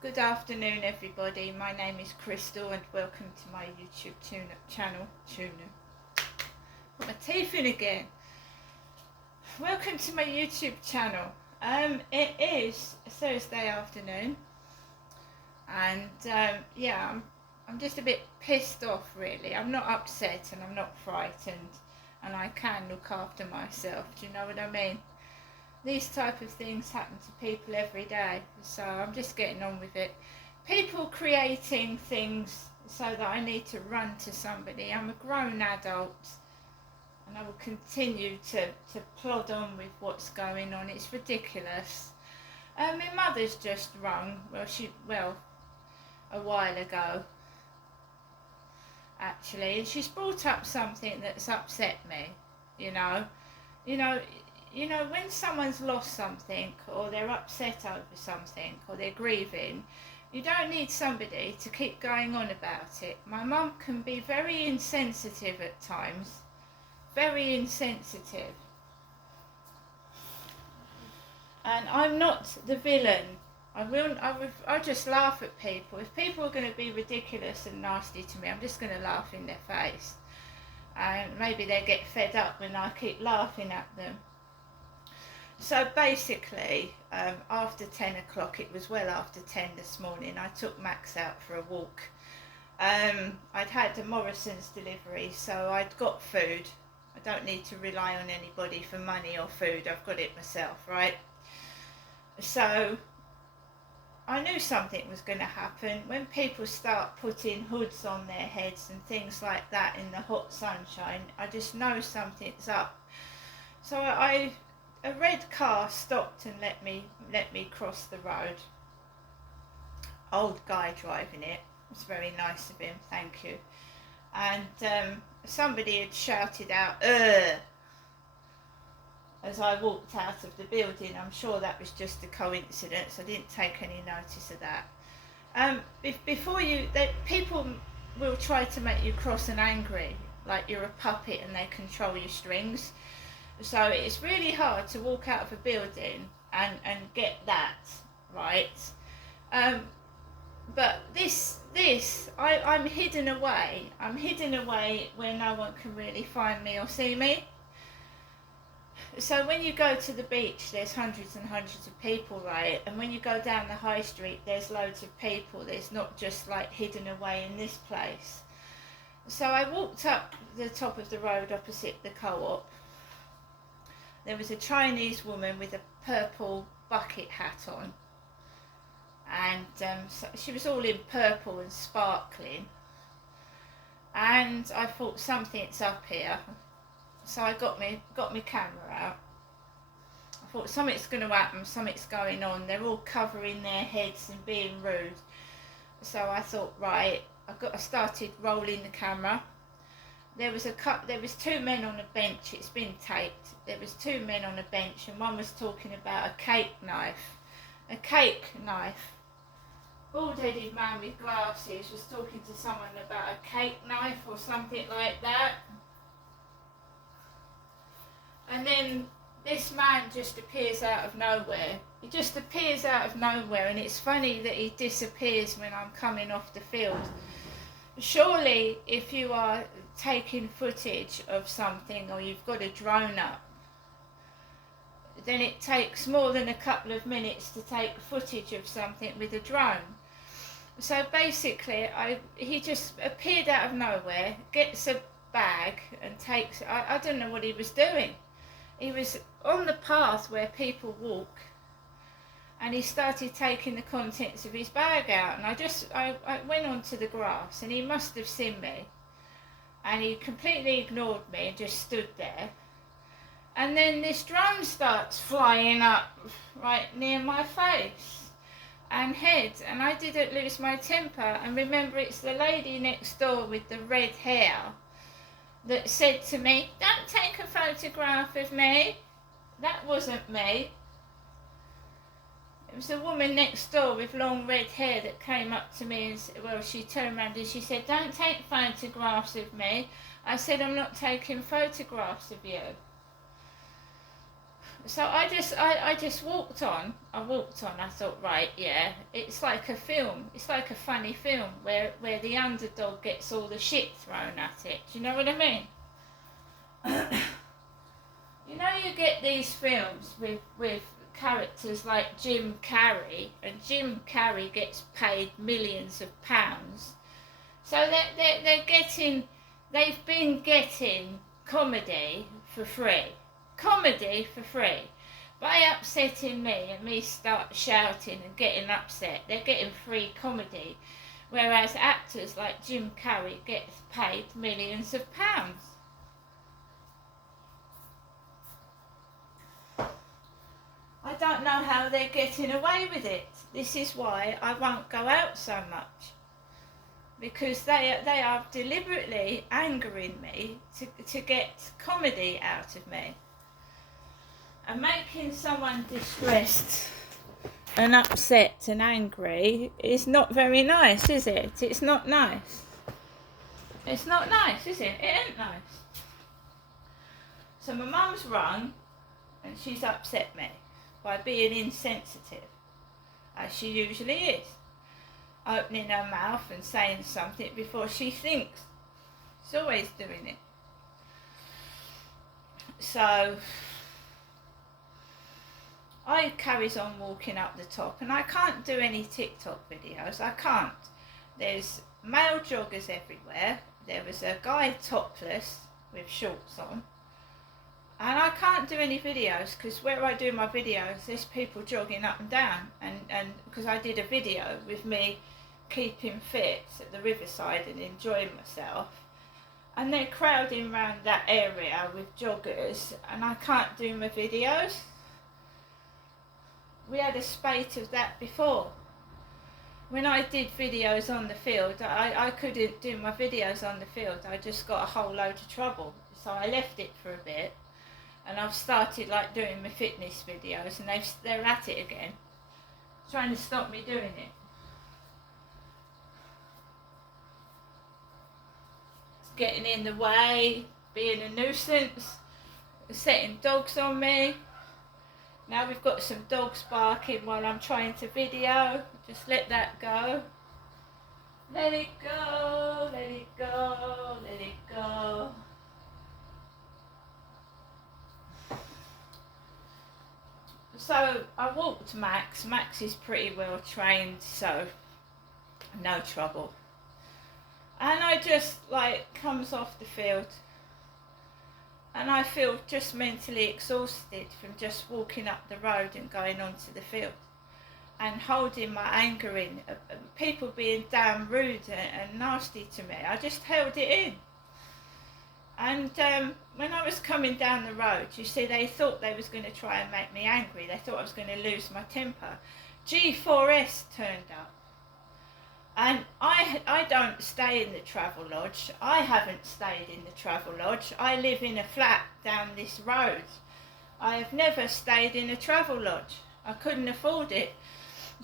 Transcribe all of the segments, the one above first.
Good afternoon, everybody. My name is Crystal, and welcome to my YouTube channel. Put my teeth in again. Welcome to my YouTube channel. It is Thursday afternoon, and I'm just a bit pissed off. Really, I'm not upset, and I'm not frightened, and I can look after myself. Do you know what I mean? These type of things happen to people every day, so I'm just getting on with it. People creating things so that I need to run to somebody. I'm a grown adult and I will continue to plod on with what's going on. It's ridiculous. My mother's just rung, a while ago actually, and she's brought up something that's upset me, you know. When someone's lost something, or they're upset over something, or they're grieving, you don't need somebody to keep going on about it. My mum can be very insensitive at times. Very insensitive. And I'm not the villain. I just laugh at people. If people are going to be ridiculous and nasty to me, I'm just going to laugh in their face. And maybe they get fed up when I keep laughing at them. So basically, after 10 o'clock, it was well after 10 this morning, I took Max out for a walk. I'd had the Morrison's delivery, so I'd got food. I don't need to rely on anybody for money or food, I've got it myself, right? So I knew something was going to happen. When people start putting hoods on their heads and things like that in the hot sunshine, I just know something's up. So a red car stopped and let me cross the road. Old guy driving it. It was very nice of him, thank you. And somebody had shouted out, "Ugh," as I walked out of the building. I'm sure that was just a coincidence. I didn't take any notice of that. People will try to make you cross and angry, like you're a puppet and they control your strings. So it's really hard to walk out of a building and get that right. But I'm hidden away. I'm hidden away where no one can really find me or see me. So when you go to the beach, there's hundreds and hundreds of people, right? And when you go down the high street, there's loads of people. There's not just like hidden away in this place. So I walked up the top of the road opposite the co-op. There was a Chinese woman with a purple bucket hat on, and so she was all in purple and sparkling, and I thought something's up here. So I got my camera out. I thought something's going to happen, something's going on. They're all covering their heads and being rude. So I thought, right, I started rolling the camera. There was two men on a bench. It's been taped. There was two men on a bench, and one was talking about a cake knife. A cake knife. Bald-headed man with glasses was talking to someone about a cake knife or something like that. And then this man just appears out of nowhere. He just appears out of nowhere, and it's funny that he disappears when I'm coming off the field. Surely, if you are taking footage of something or you've got a drone up, then it takes more than a couple of minutes to take footage of something with a drone. So basically, he just appeared out of nowhere, gets a bag and takes, I don't know what he was doing. He was on the path where people walk, and he started taking the contents of his bag out, and I went onto the grass, and he must have seen me, and he completely ignored me and just stood there. And then this drone starts flying up right near my face and head, and I didn't lose my temper. And remember, it's the lady next door with the red hair that said to me, "Don't take a photograph of me." That wasn't me. It was a woman next door with long red hair that came up to me and she turned around and she said, "Don't take photographs of me." I said, "I'm not taking photographs of you." So I just walked on. I walked on. I thought, right, yeah, it's like a film. It's like a funny film where the underdog gets all the shit thrown at it. Do you know what I mean? You know, you get these films with characters like Jim Carrey, and Jim Carrey gets paid millions of pounds. So they've been getting comedy for free. Comedy for free. By upsetting me and me start shouting and getting upset, they're getting free comedy. Whereas actors like Jim Carrey get paid millions of pounds. I don't know how they're getting away with it. This is why I won't go out so much. Because they are deliberately angering me to get comedy out of me. And making someone distressed and upset and angry is not very nice, is it? It's not nice. It's not nice, is it? It ain't nice. So my mum's rung and she's upset me by being insensitive, as she usually is. Opening her mouth and saying something before she thinks. She's always doing it. So I carries on walking up the top, and I can't do any TikTok videos. I can't. There's male joggers everywhere. There was a guy topless with shorts on. And I can't do any videos because where I do my videos, there's people jogging up and down. And because I did a video with me keeping fit at the riverside and enjoying myself. And they're crowding around that area with joggers, and I can't do my videos. We had a spate of that before. When I did videos on the field, I couldn't do my videos on the field. I just got a whole load of trouble. So I left it for a bit. And I've started like doing my fitness videos, and they're at it again, trying to stop me doing it. It's getting in the way, being a nuisance, setting dogs on me. Now we've got some dogs barking while I'm trying to video. Just let that go. Let it go, let it go, let it go. So I walked Max. Max is pretty well trained, so no trouble. And I just comes off the field, and I feel just mentally exhausted from just walking up the road and going onto the field and holding my anger in, people being damn rude and nasty to me. I just held it in. And when I was coming down the road, you see, they thought they was going to try and make me angry. They thought I was going to lose my temper. G4S turned up. And I don't stay in the travel lodge. I haven't stayed in the travel lodge. I live in a flat down this road. I have never stayed in a travel lodge. I couldn't afford it.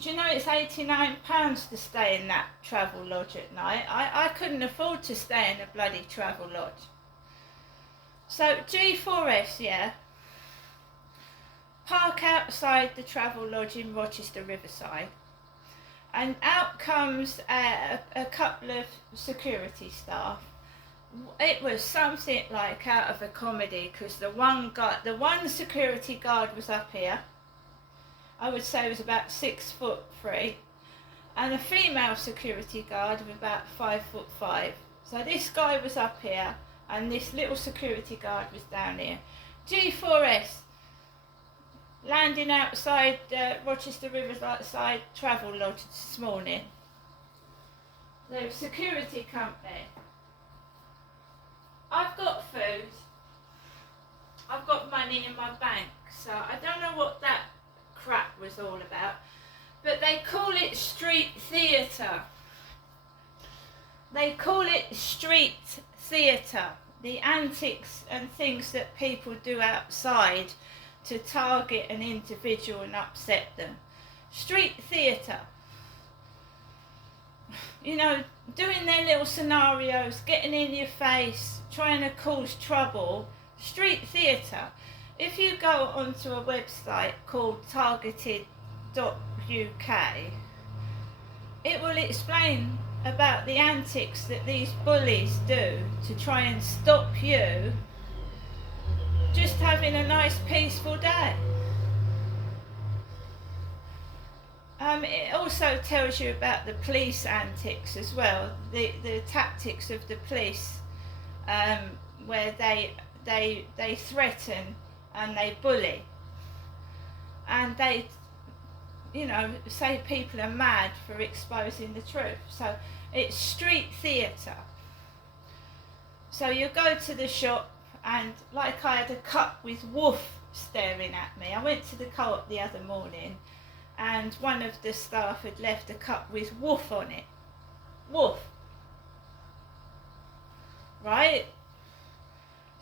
Do you know it's £89 to stay in that travel lodge at night? I couldn't afford to stay in a bloody travel lodge. So G4S, yeah, park outside the travel lodge in Rochester Riverside, and out comes a couple of security staff. It was something like out of a comedy, because the one security guard was up here. I would say was about 6'3", and a female security guard of about 5'5". So this guy was up here, and this little security guard was down here. G4S landing outside Rochester Riverside Travel Lodge this morning. The security company. I've got food. I've got money in my bank, so I don't know what that crap was all about. But they call it street theatre. They call it street theatre, the antics and things that people do outside to target an individual and upset them. Street theatre. You know, doing their little scenarios, getting in your face, trying to cause trouble. Street theatre. If you go onto a website called targeted.uk, it will explain about the antics that these bullies do to try and stop you just having a nice peaceful day. It also tells you about the police antics as well, the tactics of the police, where they threaten and they bully, and they, you know, say people are mad for exposing the truth. So it's street theatre. So you go to the shop, and like I had a cup with Woof staring at me. I went to the Co-op the other morning, and one of the staff had left a cup with Woof on it. Woof. Right?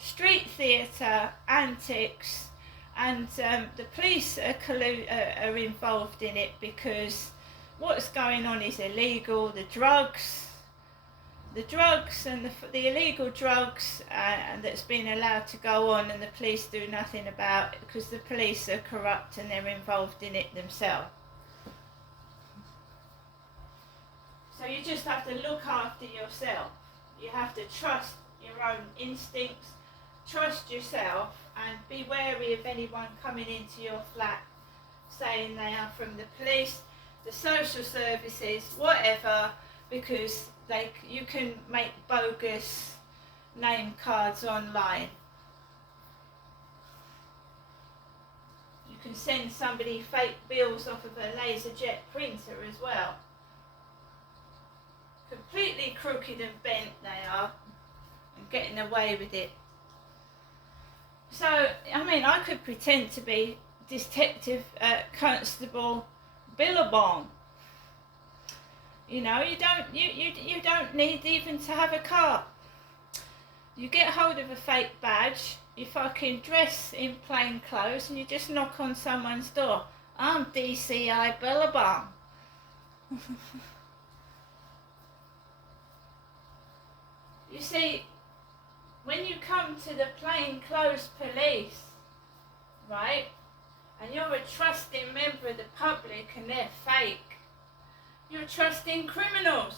Street theatre, antics, and the police are involved in it because what's going on is illegal. The drugs and the illegal drugs and that's been allowed to go on, and the police do nothing about it because the police are corrupt and they're involved in it themselves. So you just have to look after yourself. You have to trust your own instincts, trust yourself, and be wary of anyone coming into your flat saying they are from the police, the social services, whatever, because you can make bogus name cards online. You can send somebody fake bills off of a LaserJet printer as well. Completely crooked and bent they are, and getting away with it. So, I mean, I could pretend to be Detective Constable Billabong. You know, you don't need even to have a car. You get hold of a fake badge, you fucking dress in plain clothes, and you just knock on someone's door. I'm DCI Billabong. You see, when you come to the plainclothes police, right, and you're a trusting member of the public and they're fake, you're trusting criminals.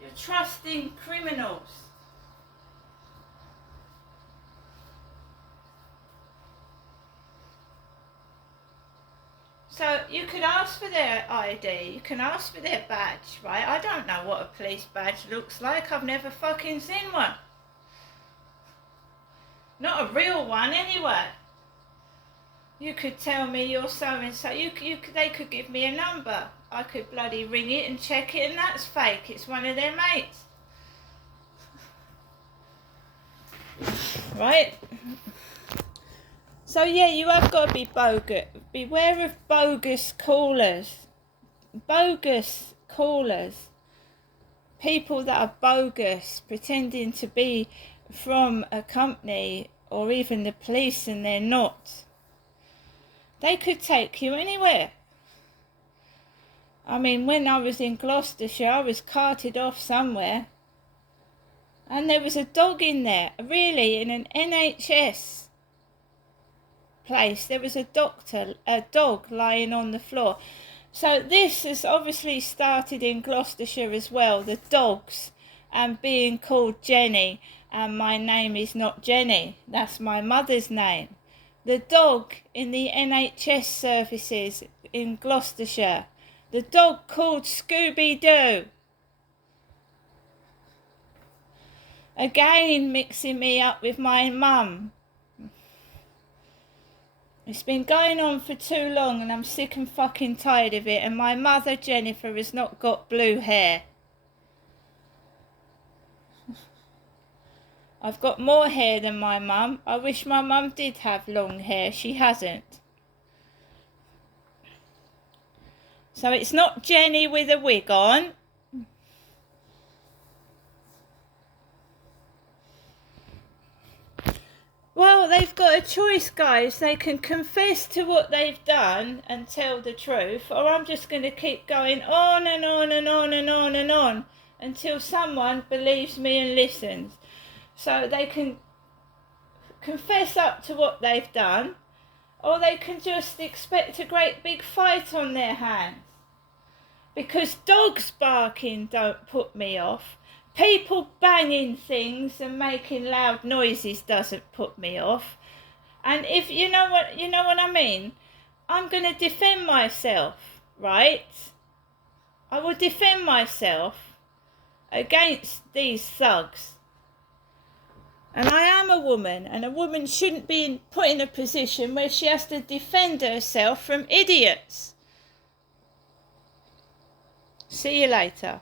You're trusting criminals. So you could ask for their ID, you can ask for their badge, right? I don't know what a police badge looks like. I've never fucking seen one. Not a real one anyway. You could tell me you're so-and-so. They could give me a number. I could bloody ring it and check it, and that's fake. It's one of their mates. Right? So yeah, you have got to be bogus. Beware of bogus callers. Bogus callers. People that are bogus, pretending to be from a company or even the police, and they're not. They could take you anywhere. I mean, when I was in Gloucestershire, I was carted off somewhere, and there was a dog in there, really, in an NHS place. There was a dog lying on the floor. So this has obviously started in Gloucestershire as well, the dogs, and being called Jenny, and my name is not Jenny, that's my mother's name. The dog in the NHS services in Gloucestershire, the dog called Scooby-Doo. Again, mixing me up with my mum. It's been going on for too long, and I'm sick and fucking tired of it, and my mother, Jennifer, has not got blue hair. I've got more hair than my mum. I wish my mum did have long hair. She hasn't. So it's not Jenny with a wig on. Well, they've got a choice, guys. They can confess to what they've done and tell the truth, or I'm just going to keep going on and on and on and on and on until someone believes me and listens. So they can confess up to what they've done, or they can just expect a great big fight on their hands. Because dogs barking don't put me off. People banging things and making loud noises doesn't put me off. And if you know what I mean, I'm going to defend myself, right? I will defend myself against these thugs. And I am a woman, and a woman shouldn't be put in a position where she has to defend herself from idiots. See you later.